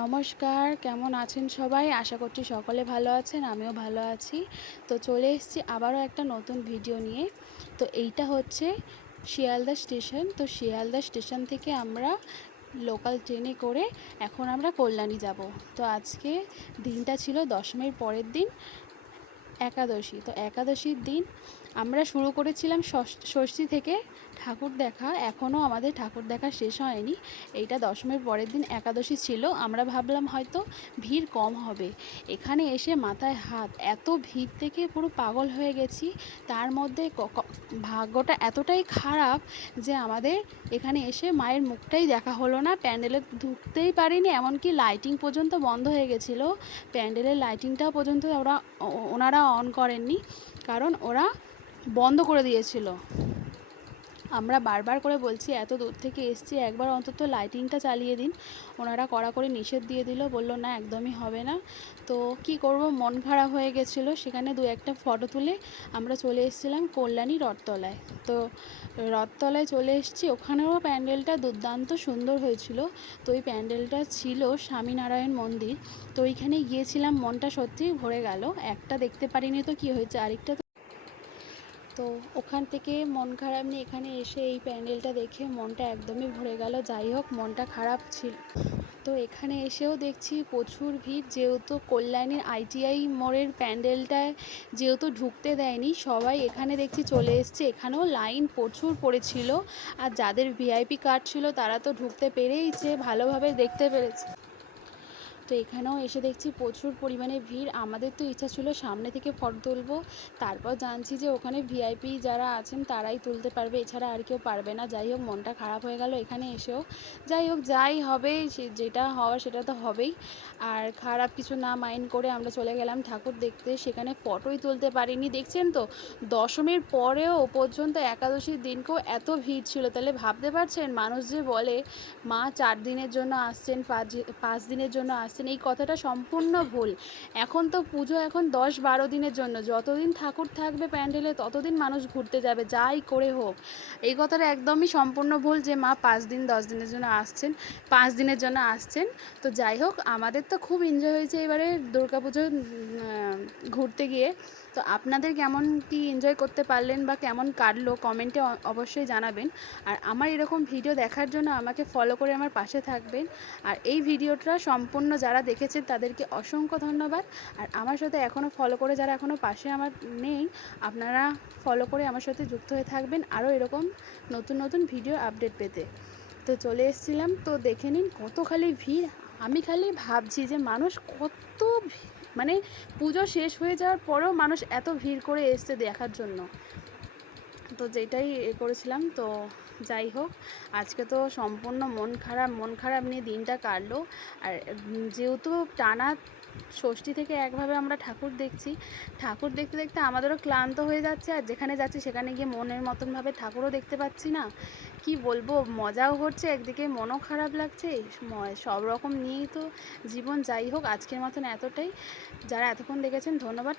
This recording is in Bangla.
নমস্কার, কেমন আছেন সবাই? আশা করছি সকলে ভালো আছেন, আমিও ভালো আছি। তো চলে এসেছি আবারও একটা নতুন ভিডিও নিয়ে। তো এইটা হচ্ছে শিয়ালদা স্টেশন। তো শিয়ালদা স্টেশন থেকে আমরা লোকাল ট্রেনে করে এখন আমরা কল্যাণী যাব। তো আজকে দিনটা ছিল দশমীর পরের দিন। একাদশী। তো একাদশীর দিন আমরা শুরু করেছিলাম ষষ্ঠী থেকে ঠাকুর দেখা। এখনও আমাদের ঠাকুর দেখা শেষ হয়নি। এইটা দশমীর পরের দিন একাদশী ছিল। আমরা ভাবলাম হয়তো ভিড় কম হবে। এখানে এসে মাথায় হাত। এত ভিড় থেকে পুরো পাগল হয়ে গেছি। তার মধ্যে ভাগ্যটা এতটাই খারাপ যে আমাদের এখানে এসে মায়ের মুখটাই দেখা হলো না। প্যান্ডেলে ঢুকতেই পারিনি, এমনকি লাইটিং পর্যন্ত বন্ধ হয়ে গেছিল। প্যান্ডেলের লাইটিংটাও পর্যন্ত ওরা ওনারা অন করেননি, কারণ ওরা বন্ধ করে দিয়েছিল। আমরা বারবার করে বলছি, এত দূর থেকে এসছি, একবার অন্তত লাইটিংটা চালিয়ে দিন। ওনারা কড়া করে নিষেধ দিয়ে দিল, বলল, না, একদমই হবে না। তো কি করব? মন খারাপ হয়ে গেছিল, সেখানে দু একটা ফটো তুলে আমরা চলে এসেছিলাম কল্যাণী রথতলায়। তো রথতলায় চলে এসেছি, ওখানেও প্যান্ডেলটা দুর্দান্ত সুন্দর হয়েছিল। তো ওই প্যান্ডেলটা ছিল স্বামীনারায়ণ মন্দির। তো ওইখানে গিয়েছিলাম, মনটা সত্যিই ভরে গেল। একটা দেখতে পারিনি তো কি হয়েছে, আরেকটা তো ওখান থেকে মন খারাপ নিয়ে এখানে এসে এই প্যান্ডেলটা দেখে মনটা একদমই ভরে গেল। যাই হোক, মনটা খারাপ ছিল। তো এখানে এসেও দেখছি প্রচুর ভিড়। যেহেতু কল্যাণীর আইটিআই মোড়ের প্যান্ডেলটায় যেহেতু ঢুকতে দেয়নি, সবাই এখানে দেখছি চলে এসছে। এখানেও লাইন প্রচুর পড়েছিল। আর যাদের ভিআইপি কার্ড ছিল, তারা তো ঢুকতে পেরেইছে, ভালোভাবে দেখতে পেরেছে। তো এখানেও এসে দেখছি প্রচুর পরিমাণে ভিড়। আমাদের তো ইচ্ছা ছিল সামনে থেকে ফটো তুলবো। তারপর জানছি যে ওখানে ভিআইপি যারা আছেন তারাই তুলতে পারবে। এছাড়া আর কেউ পারবে না। যাই হোক, মনটা খারাপ হয়ে গেল এখানে এসেও। যাই হোক, যাই হবে যেটা হওয়ার সেটা তো হবেই। আর খারাপ কিছু না মাইন্ড করে আমরা চলে গেলাম ঠাকুর দেখতে। সেখানে ফটোই তুলতে পারিনি। দেখছেন তো? দশমীর পরেও পর্যন্ত একাদশীর দিনকেও এত ভিড় ছিল। তাহলে ভাবতে পারছেন? মানুষ যে বলে, মা চার দিনের জন্য আসছেন, পাঁচ পাঁচ দিনের জন্য আসছেন। এই কথাটা সম্পূর্ণ ভুল। এখন তো পুজো এখন দশ বারো দিনের জন্য। যতদিন ঠাকুর থাকবে প্যান্ডেলে, ততদিন মানুষ ঘুরতে যাবে, যাই করে হোক। এই কথাটা একদমই সম্পূর্ণ ভুল যে মা পাঁচ দিন, দশ দিনের জন্য আসছেন, পাঁচ দিনের জন্য আসছেন। তো যাই হোক, আমাদের তো খুব এনজয় হয়েছে এবারে দুর্গাপুজো ঘুরতে গিয়ে। তো আপনাদের কেমন কি এনজয় করতে পারলেন বা কেমন কাটলো কমেন্টে অবশ্যই জানাবেন। আর আমার এরকম ভিডিও দেখার জন্য আমাকে ফলো করে আমার পাশে থাকবেন। আর এই ভিডিওটা সম্পূর্ণ যারা দেখেছেন তাদেরকে অসংখ্য ধন্যবাদ। আর আমার সাথে এখনও ফলো করে যারা এখনও পাশে আমার নেই, আপনারা ফলো করে আমার সাথে যুক্ত হয়ে থাকবেন আরও এরকম নতুন নতুন ভিডিও আপডেট পেতে। তো চলে এসেছিলাম, তো দেখে নিন কত খালি ভিড়। আমি খালি ভাবছি যে মানুষ কত মানে পুজো শেষ হয়ে যাওয়ার পরেও মানুষ এত ভিড় করে এসছে দেখার জন্য। তো যেটাই এ করেছিলাম, তো যাই হোক, আজকে তো সম্পূর্ণ মন খারাপ মন খারাপ নিয়ে দিনটা কাটলো। আর যেহেতু টানা ষষ্ঠী থেকে একভাবে আমরা ঠাকুর দেখছি, ঠাকুর দেখতে দেখতে আমাদেরও ক্লান্ত হয়ে যাচ্ছে। আর যেখানে যাচ্ছি সেখানে গিয়ে মনের মতনভাবে ঠাকুরও দেখতে পাচ্ছি না। কি বলব, মজাও হচ্ছে, একদিকে মনও খারাপ লাগছে সব রকম নিয়েই তো জীবন। যাই হোক, আজকের মতন এতটাই। যারা এতক্ষণ দেখেছেন, ধন্যবাদ।